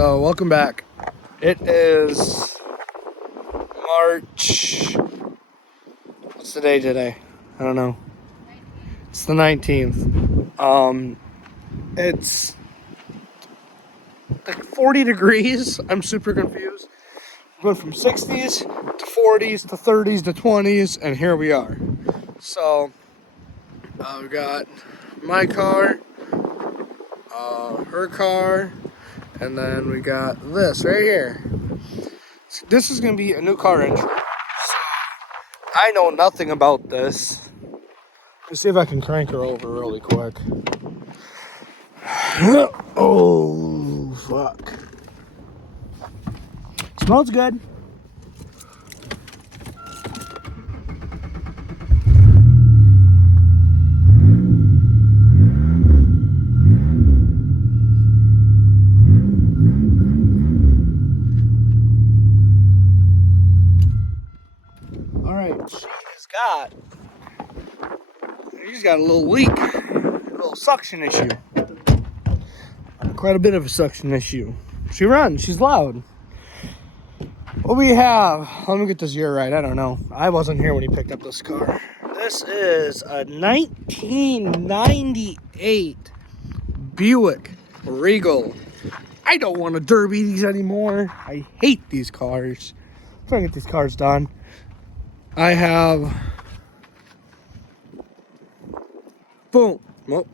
So, welcome back. It is March. What's the day today? I don't know. It's the 19th. It's like 40 degrees. I'm super confused. Went from 60s to 40s to 30s to 20s, and here we are. So, we got my car, her car, and then we got this right here. So this is going to be a new car entry. So I know nothing about this. Let's see if I can crank her over really quick. Oh, fuck. Smells good. Alright, she's got a little leak, a little suction issue. Quite a bit of a suction issue. She runs, she's loud. What we have, let me get this year right, I don't know. I wasn't here when he picked up this car. This is a 1998 Buick Regal. I don't want to derby these anymore. I hate these cars. I'm trying to get these cars done. I have, boom, well,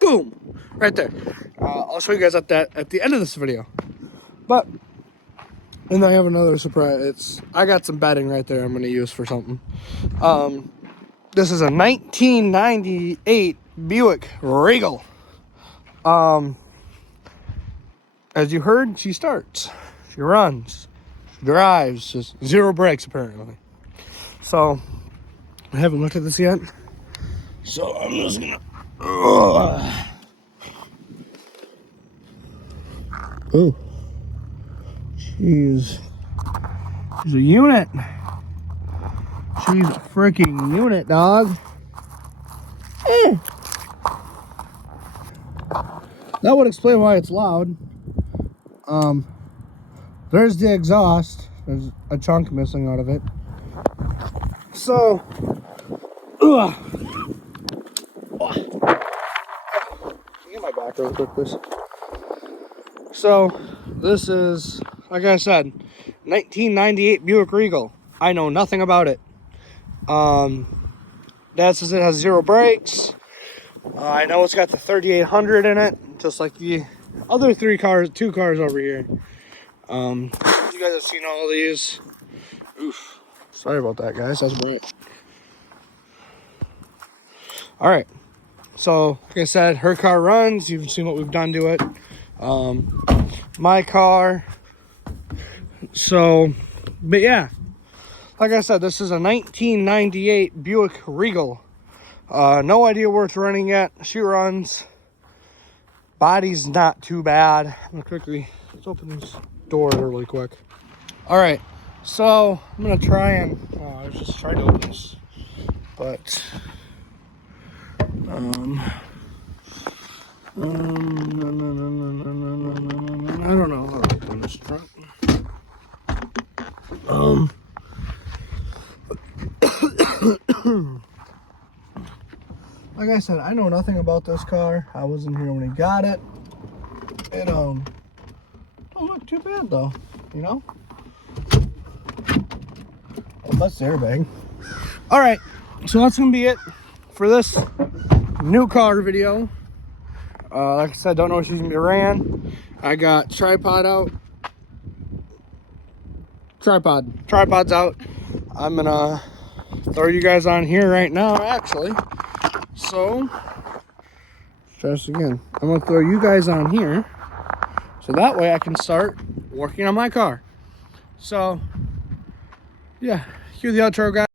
boom, right there. I'll show you guys at the end of this video. But, and I have another surprise. I got some bedding right there I'm going to use for something. This is a 1998 Buick Regal. As you heard, she starts, she runs, she drives, just zero brakes apparently. So, I haven't looked at this yet. So I'm just gonna. Oh, she's a unit. She's a freaking unit, dog. That would explain why it's loud. There's the exhaust. There's a chunk missing out of it. So, get my back real quick, please. So, this is, like I said, 1998 Buick Regal. I know nothing about it. That says it has zero brakes. I know it's got the 3800 in it, just like the other two cars over here. You guys have seen all these. Oof. Sorry about that, guys. That's bright. All right. So, like I said, her car runs. You've seen what we've done to it. My car. So, but yeah. Like I said, this is a 1998 Buick Regal. No idea where it's running yet. She runs. Body's not too bad. I'm gonna quickly, let's open this door really quick. All right. So, I'm gonna try and, I was just trying to open this, but, I don't know how to open this trunk. Like I said, I know nothing about this car. I wasn't here when he got it. It, don't look too bad though, you know? Oh, that's the airbag. All right, so that's gonna be it for this new car video. Like I said, don't know if she's gonna be ran. I got tripod out. Tripod's out. I'm gonna throw you guys on here right now, actually. So, try this again. I'm gonna throw you guys on here, so that way I can start working on my car. So, yeah, cue the outro, guys.